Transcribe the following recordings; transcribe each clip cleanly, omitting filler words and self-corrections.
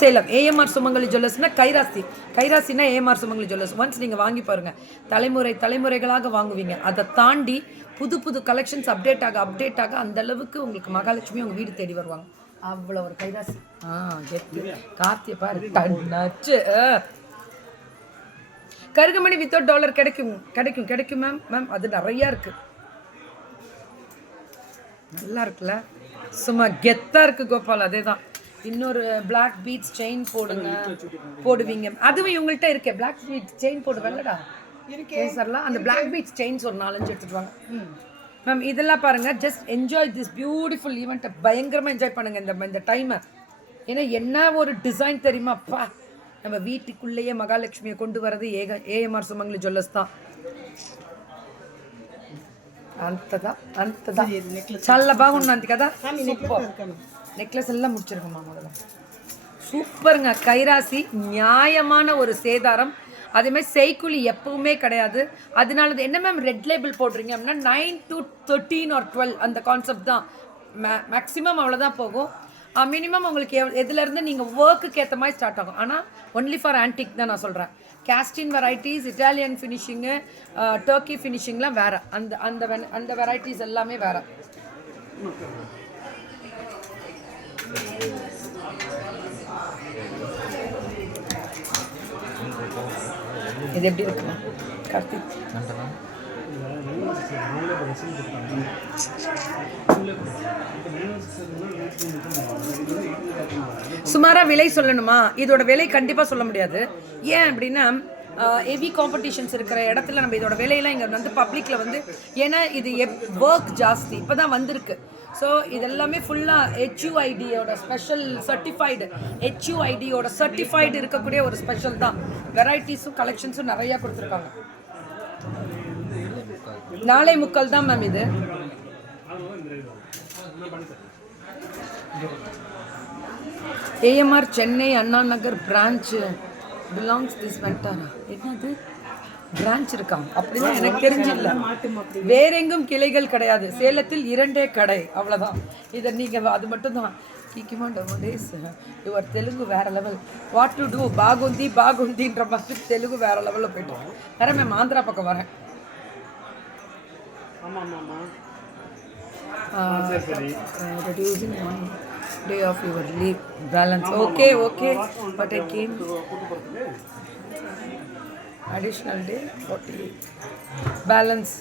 Salem AMR சுமங்கலி ஜுவல்லர்ஸ்னா கைராசினா AMR சுமங்கலி jewellers. Once நீங்கள் வாங்கி பாருங்கள், தலைமுறைகளாக வாங்குவீங்க. அதை தாண்டி புது கலெக்ஷன்ஸ் அப்டேட் ஆக அந்த அளவுக்கு உங்களுக்கு மகாலட்சுமி உங்கள் வீடு தேடி வருவாங்க. அவ்வளோ ஒரு கைராசி. கார்த்தியை பாரு டன்னாச்சு. கருகமணி வித்தவுட் டாலர் கிடைக்கும் மேம். அது நிறையா இருக்கு, நல்லா இருக்குல்ல, சும்மா கெத்தா இருக்கு கோபால். அதே தான். இன்னொரு பிளாக் பீட்ஸ் செயின் போடுவீங்க. அதுவும் இவங்கள்ட்ட இருக்கே, பிளாக் பீட்ஸ் செயின் போடுவேன்லடா சார்லாம். அந்த பிளாக் பீட்ஸ் செயின்ஸ் ஒரு 4-5 எடுத்துட்டு வாங்க மேம். இதெல்லாம் பாருங்க, ஜஸ்ட் என்ஜாய் திஸ் பியூட்டிஃபுல் ஈவெண்ட்டை. பயங்கரமாக என்ஜாய் பண்ணுங்க இந்த டைமை. ஏன்னா என்ன ஒரு டிசைன் தெரியுமாப்பா. நம்ம வீட்டுக்குள்ளேயே மகாலட்சுமியை கொண்டு வரது ஏஎம்ஆர் சுமங்கலி ஜுவல்லர்ஸ் தான். అంతదా చాలా బాగుంది కదా. సూపర్ நெக்லஸ் எல்லாம் முடிச்சிருக்கோம்மா. முதல்ல சூப்பருங்க. கைராசி நியாயமான ஒரு சேதாரம். அதேமாதிரி செய்குலி எப்பவுமே கிடையாது. அதனால என்ன மேம் ரெட் லேபிள் போடுறீங்க அப்படின்னா 9 to 13 or 12 அந்த கான்செப்ட் தான். மேக்ஸிமம் அவ்வளோதான் போகும். மினிமம் உங்களுக்கு எதுலேருந்து நீங்கள் ஒர்க்குக்கு ஏற்ற மாதிரி ஸ்டார்ட் ஆகும். ஆனால் ஒன்லி ஃபார் ஆன்டிக் தான் நான் சொல்கிறேன். கேஸ்டின் வெரைட்டிஸ், இட்டாலியன் ஃபினிஷிங்கு, டர்க்கி ஃபினிஷிங்லாம் வேறு. அந்த வெரைட்டிஸ் எல்லாமே வேறு. இது எப்படி இருக்குமா கார்த்திக்? சுமாரா விலை சொல்லணுமா? இதோட விலை கண்டிப்பாக சொல்ல முடியாது. ஏன் அப்படின்னா ஹெவி காம்படிஷன்ஸ் இருக்கிற இடத்துல நம்ம இதோட விலையெல்லாம் இங்கே வந்து பப்ளிக்கில் வந்து, ஏன்னா இது ஒர்க் ஜாஸ்தி இப்போ தான் வந்திருக்கு. ஸோ இதெல்லாமே ஃபுல்லாக HUIDயோட ஸ்பெஷல் சர்டிஃபைடு இருக்கக்கூடிய ஒரு ஸ்பெஷல் தான். வெரைட்டிஸும் கலெக்ஷன்ஸும் நிறையா கொடுத்துருக்காங்க. 4.75 தான் மேம் இது. AMR Chennai Anna Nagar branch belongs this வெண்டாரா. என்னது பிரான்ச் இருக்கா? அப்படிதான் எனக்கு தெரிஞ்சில்ல. வேற எங்கும் கிளைகள் கிடையாது. சேலத்தில் 2 கடை, அவ்வளோதான். இதை நீங்கள் அது மட்டும்தான். கீக்கிமா டேஸ் யுவர் தெலுங்கு வேற லெவல். வாட் டு டூ பாகுந்தின்ற மாதிரி தெலுங்கு வேற லெவலில் போயிட்டோம். வேற மேம் ஆந்திரா பக்கம் வரேன். Reducing 1 day of your leave balance. Okay, but I came additional day 40 balance.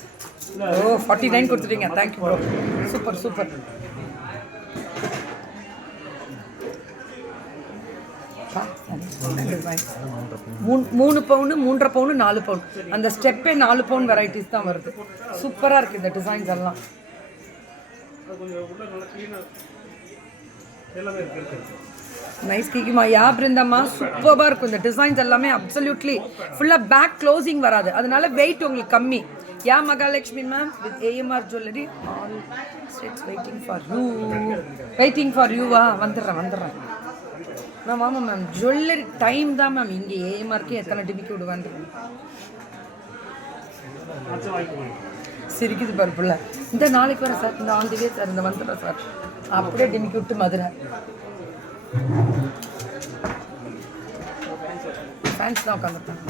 49 கொடுத்துட்டீங்க. Thank you bro. Super. 3 pound 3.5 pound 4 pound அந்த ஸ்டெப்பே 4 பவுண்ட் வெரைட்டிஸ் தான் வருது. சூப்பராக இருக்குது இந்த டிசைன்ஸ் எல்லாம். நைஸ் கீக்கிமா. பிருந்தாமா சூப்பராக இருக்கும் இந்த டிசைன்ஸ் எல்லாமே. அப்சல்யூட்லி ஃபுல்லாக பேக் க்ளோசிங் வராது, அதனால வெயிட் உங்களுக்கு கம்மி. Mahalakshmi ma'am with AMR jewellery all states waiting for யூவா. வந்துடுறேன் மேம். ஆமாம் மேம், ஜுவல்லரி டைம் தான் மேம். இங்கே ஏஎம்ஆர்க்கே எத்தனை டிமிக்கி விடுவான்னு சிரிக்குது பருப்புல. இந்த நாளைக்கு வர சார், இந்த ஆன் தி வே சார், இந்த வந்துடுறேன் சார். அப்படியே டிமிக்கி விட்டு மதுரை ஃபேன்ஸ் தான் உட்காந்துருக்காங்க.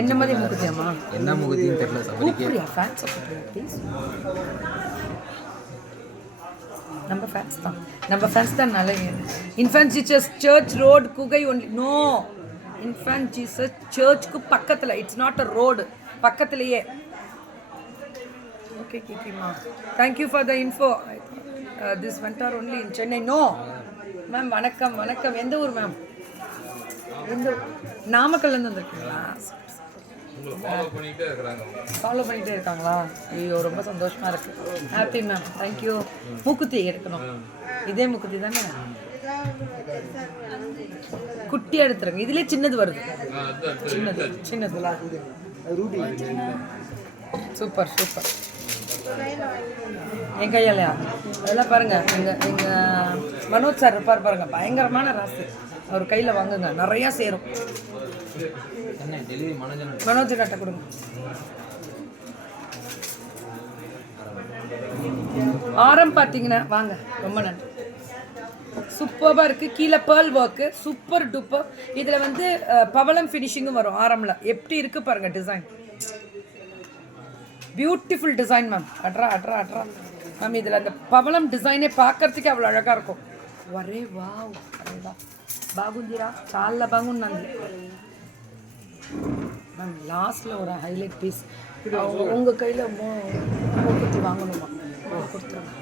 என்ன மாதிரி முகுதியாமா? என்ன முகுதின்னு தெரியல. Fans please. நம்ம ஃபேன்ஸ் தான் நல்ல. இன்ஃபேன்ட் ஜீசஸ் சர்ச் ரோடு குகை ஒன்லி. நோ, இன்ஃபேன்ட் ஜீசஸ் சர்ச்சுக்கு பக்கத்தில். இட்ஸ் நாட் அ ரோடு, பக்கத்துலேயே. ஓகே கீக்கிமா, thank you for the info. This vendor only in Chennai. No ma'am. வணக்கம். எந்த ஊர் மேம்? நாமக்கல்லேருந்து வந்திருக்கீங்களா? ஃபாலோ பண்ணிகிட்டே இருக்காங்களா? ஐயோ, ரொம்ப சந்தோஷமாக இருக்குது. Happy ma'am, thank you. மூக்குத்தி எடுக்கணும். இதே மூக்குத்தி தானே? குட்டி எடுத்துருங்க. இதுலேயே சின்னது வருது. சின்னதுல சூப்பர். என் கையாலையா? அதெல்லாம் பாருங்கள். எங்கள் மனோஜ் சார் இருப்பார் பாருங்கள், பயங்கரமான ராசி. அவர் கையில் வாங்குங்க, நிறையா சேரும். மனோஜ் கட்ட கொடுங்க. ஆரம் பார்த்தீங்கன்னா வாங்க. ரொம்ப நன்றி. சூப்பராக இருக்குது. கீழே பேர்ல் ஒர்க்கு சூப்பர் டூப்பர். இதில் வந்து பவளம் ஃபினிஷிங்கும் வரும் ஆரம்பில். எப்படி இருக்குது பாருங்கள் டிசைன். Beautiful design ma'am. அட்ரா அட்ரா அட்ரா மேம். இதில் அந்த பவளம் டிசைனே பார்க்கறதுக்கே அவ்வளோ அழகாக இருக்கும். ஒரே வாவ் అరే వా బాగుందిరా చాలా బాగుందండి மேம். லாஸ்ட்டில் ஒரு ஹைலைட் பீஸ் உங்கள் கையில் மூக்குத்தி வாங்கணுமா கொடுத்துருங்க.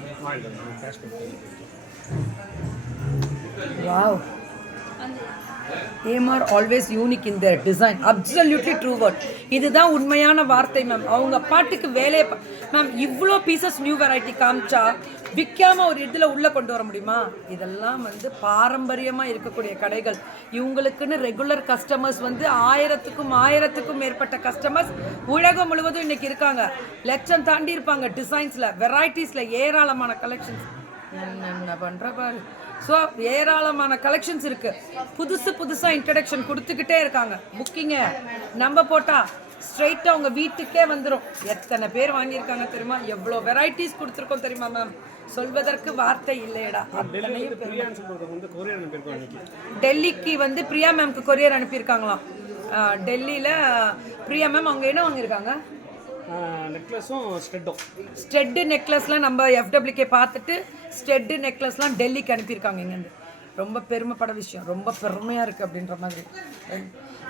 Wow. AMR always unique in their design. Absolutely true word. இதுதான் உண்மையான வார்த்தை மேம். அவங்க பாட்டுக்கு வேலையை மேம். இவ்வளோ பீசஸ் நியூ வெரைட்டி காமிச்சா விற்காம ஒரு இதில் உள்ளே கொண்டு வர முடியுமா? இதெல்லாம் வந்து பாரம்பரியமாக இருக்கக்கூடிய கடைகள். இவங்களுக்குன்னு ரெகுலர் கஸ்டமர்ஸ் வந்து ஆயிரத்துக்கும் மேற்பட்ட கஸ்டமர்ஸ் உலகம் முழுவதும் இன்னைக்கு இருக்காங்க. லட்சம் தாண்டி இருப்பாங்க. டிசைன்ஸில் வெரைட்டிஸில் ஏராளமான கலெக்ஷன்ஸ். என்ன பண்ணுற பாரு. ஸோ ஏராளமான கலெக்ஷன்ஸ் இருக்குது. புதுசாக இன்ட்ரடக்ஷன் கொடுத்துக்கிட்டே இருக்காங்க. புக்கிங்க நம்ம போட்டால் ஸ்ட்ரைட்டாக உங்கள் வீட்டுக்கே வந்துடும். எத்தனை பேர் வாங்கியிருக்காங்க தெரியுமா? எவ்வளோ வெரைட்டிஸ் கொடுத்துருக்கோம் தெரியுமா மேம்? சொல்வதற்கு வார்த்தை இல்லையடா. டெல்லிக்கு வந்து பிரியா மேம்க்கு கொரியர் அனுப்பியிருக்காங்களாம். டெல்லியில் பிரியா மேம் அவங்க என்ன வாங்கியிருக்காங்க? நெக்லஸும் ஸ்டெட்டு நெக்லஸ்லாம் நம்ம FWK பார்த்துட்டு ஸ்டெட்டு நெக்லஸ்லாம் டெல்லிக்கு அனுப்பியிருக்காங்க இங்கேருந்து. ரொம்ப பெருமைப்பட விஷயம். ரொம்ப பெருமையாக இருக்குது அப்படின்ற மாதிரி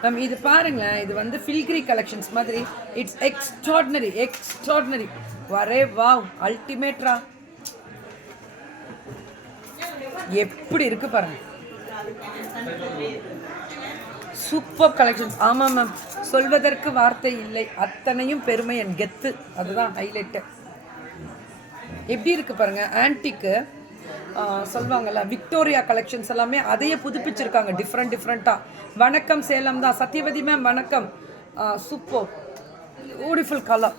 மேம். இது பாருங்களேன். இது வந்து ஃபில்கிரி கலெக்ஷன்ஸ் மாதிரி. It's extraordinary. வரே வாவ் அல்டிமேட்ரா. எப்படி இருக்கு பாருங்க. Super collections. ஆமாம் மேம். சொல்வதற்கு வார்த்தை இல்லை. அத்தனையும் பெருமை என் கெத்து. அதுதான் ஹைலைட்டு. எப்படி இருக்கு பாருங்க. ஆன்டிக்கு சொல்லுவாங்கல்ல விக்டோரியா கலெக்ஷன்ஸ் எல்லாமே அதையே புதுப்பிச்சிருக்காங்க டிஃப்ரெண்ட்டாக. வணக்கம் சேலம் தான் சத்யவதி மேம். வணக்கம். சூப்பர் பியூட்டிஃபுல் கலர்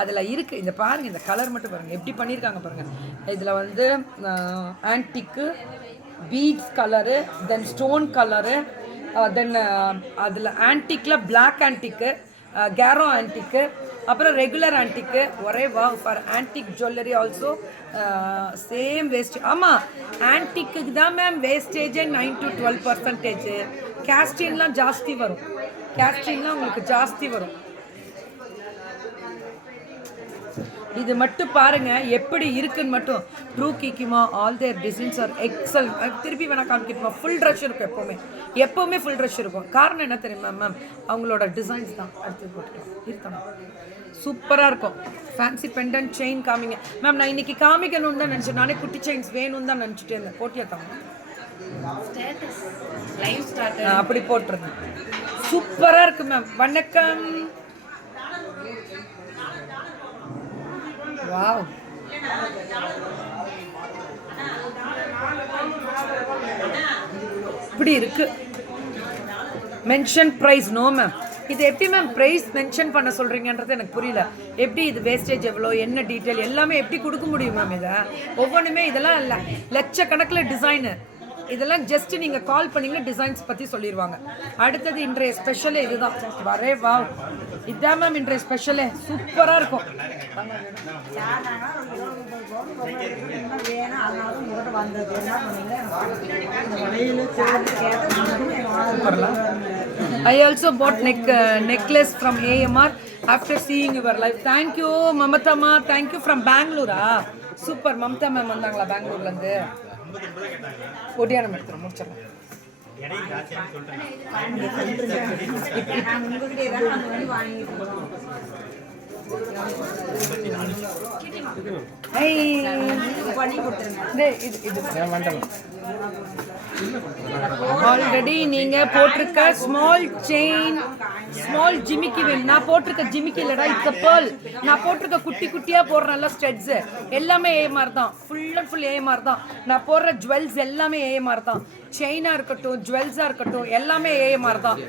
அதில் இருக்குது. இந்த பாருங்கள். இந்த கலர் மட்டும் பாருங்கள் எப்படி பண்ணியிருக்காங்க பாருங்கள். இதில் வந்து ஆன்டிக்கு பீட்ஸ் கலரு, தென் ஸ்டோன் கலரு, தென் அதில் ஆன்டிக்கில் பிளாக் ஆன்டிக்கு, கேரோ ஆன்டிக்கு, அப்புறம் ரெகுலர் ஆன்டிக்கு. ஒரே வா for antique jewellery also same waste. ஆமாம் ஆன்டிக்கு தான் மேம் வேஸ்டேஜே 9 to 12%. கேஸ்டின்லாம் ஜாஸ்தி வரும். கேஸ்டின்லாம் உங்களுக்கு ஜாஸ்தி வரும். இது மட்டும் பாருங்க எப்படி இருக்குன்னு மட்டும். ட்ரூ கிக்கிமா ஆல் தேர் டிசைன்ஸ் ஆர் எக்ஸல். திருப்பி வேணா காமிக்கிட்டுமா. ஃபுல் ரஷ் இருக்கும். எப்போவுமே ஃபுல் ரஷ் இருக்கும். காரணம் என்ன தெரியுமா மேம்? அவங்களோட டிசைன்ஸ் தான். அடுத்து போட்டுக்கலாம் இருக்கணும். சூப்பராக இருக்கும். ஃபேன்சி பெண்டன்ட் செயின் காமிங்க மேம். நான் இன்னைக்கு காமிக்கணும்னு தான் நினச்சேன். நானே குட்டி செயின்ஸ் வேணும்னு தான் நினச்சிட்டே இருந்தேன். போட்டியா தாங்க அப்படி போட்டுருந்தேன். சூப்பராக இருக்கு மேம். வணக்கம். வாவ். இப்படி இருக்கு. Mention price no ma'am. இது எப்படி மேம் ப்ரைஸ் மென்ஷன் பண்ண சொல்கிறீங்கன்றது எனக்கு புரியல. எப்படி இது வேஸ்டேஜ் எவ்வளோ, என்ன டீட்டெயில் எல்லாமே எப்படி கொடுக்க முடியும் மேம்? இதை ஒவ்வொன்றுமே இதெல்லாம் இல்லை லட்சக்கணக்கில் டிசைனு. இதெல்லாம் ஜஸ்ட் நீங்கள் கால் பண்ணிங்கன்னா டிசைன்ஸ் பற்றி சொல்லிடுவாங்க. அடுத்தது இன்றைய ஸ்பெஷலே இதுதான். வரே வா இதுதான் மேம் இன்றைய ஸ்பெஷலே. சூப்பராக இருக்கும். I also bought necklace from AMR after seeing your live. Thank you Mamata ma. Thank you from Bangalore. Super. Mamata ma'am வந்தாங்களா பெங்களூர்ல இருந்து? ஒடியானம் எடுத்துறோம் முடிச்சிடலாம். ஆல்ரெடி நீங்க போட்டிருக்க ஸ்மால் செயின், ஸ்மால் ஜிமிக்கி வேணும். நான் போட்டிருக்க ஜிமிக்கி இல்லடா, இட்ஸ் பேர்ல். நான் போட்டிருக்க குட்டி குட்டியா போடுற நல்ல ஸ்டெட்ஸ் எல்லாமே AMR தான். ஃபுல் அண்ட் ஃபுல் AMR தான். நான் போடுற ஜுவல்ஸ் எல்லாமே AMR தான். செயினா இருக்கட்டும், ஜுவல்ஸா இருக்கட்டும், எல்லாமே AMR தான்.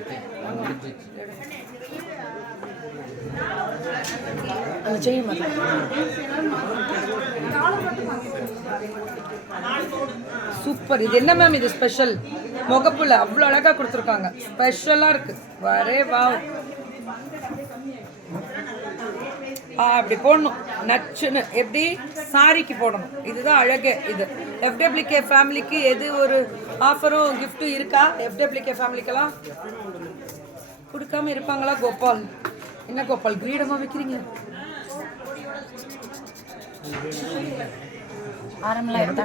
சூப்பர். இது என்ன மேம்? இது ஸ்பெஷல் முகப்புல அவ்வளோ அழகா கொடுத்துருக்காங்க. ஸ்பெஷலா இருக்கு. வரே வா அப்படி போடணும் நச்சுன்னு, எப்படி சாரிக்கு போடணும். இதுதான் அழகே. இது எஃப்டபிள்யூகே ஃபேமிலிக்கு எது ஒரு ஆஃபரும் கிஃப்ட்டும் இருக்கா? எஃப்டபிள்யூகே ஃபேமிலிக்கெல்லாம் கொடுக்காம இருப்பாங்களா? கோபால், என்ன கோபால் கிரீடமாக வைக்கிறீங்க?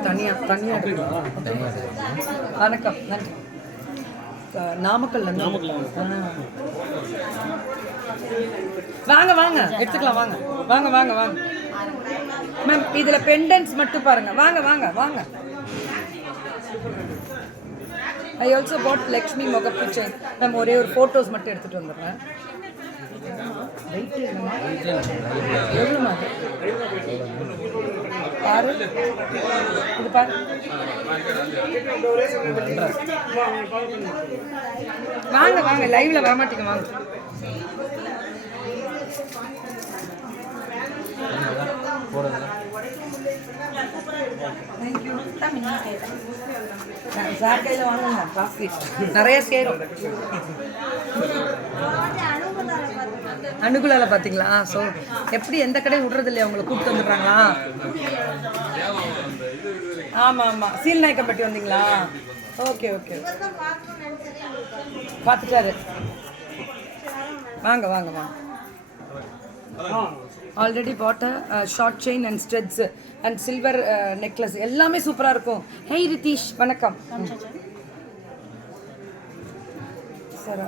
தனியாக வணக்கம், நன்றி. நாமக்கல் வாங்க வாங்க எடுத்துக்கலாம். வாங்க வாங்க வாங்க வாங்க மேம். இதில் பெண்டன்ஸ் மட்டும் பாருங்க. வாங்க வாங்க வாங்க. ஐ ஆல்சோ பாட் லக்ஷ்மி முகப்பு செயின் மேம். ஒரே ஒரு ஃபோட்டோஸ் மட்டும் எடுத்துகிட்டு வந்துடுறேன். எவ்வளோ மாதிரி பாரு, இது பாரு. வாங்க வாங்க, லைவ்ல வரமாட்டீங்க. வாங்க. சார் கையில் வாங்குங்க, காஃபி நிறைய சேரும். அனுகுலால பார்த்தீங்களா? ஸோ எப்படி எந்த கடையும் விட்றது இல்லையா? உங்களை கூப்பிட்டு வந்துடுறாங்களா? ஆமாம் ஆமாம். சீல் நாயக்கம்பட்டி வந்தீங்களா? ஓகே ஓகே, பார்த்துட்டாரு. வாங்க வாங்க வாங்க. ஆல்ரெடி பாட்ட ஷார்ட் செயின் அண்ட் ஸ்ட்ரெட்ஸ் அண்ட் சில்வர் நெக்லஸ் எல்லாமே சூப்பராக இருக்கும். ஹேய் ரிதீஷ், வணக்கம் சார்.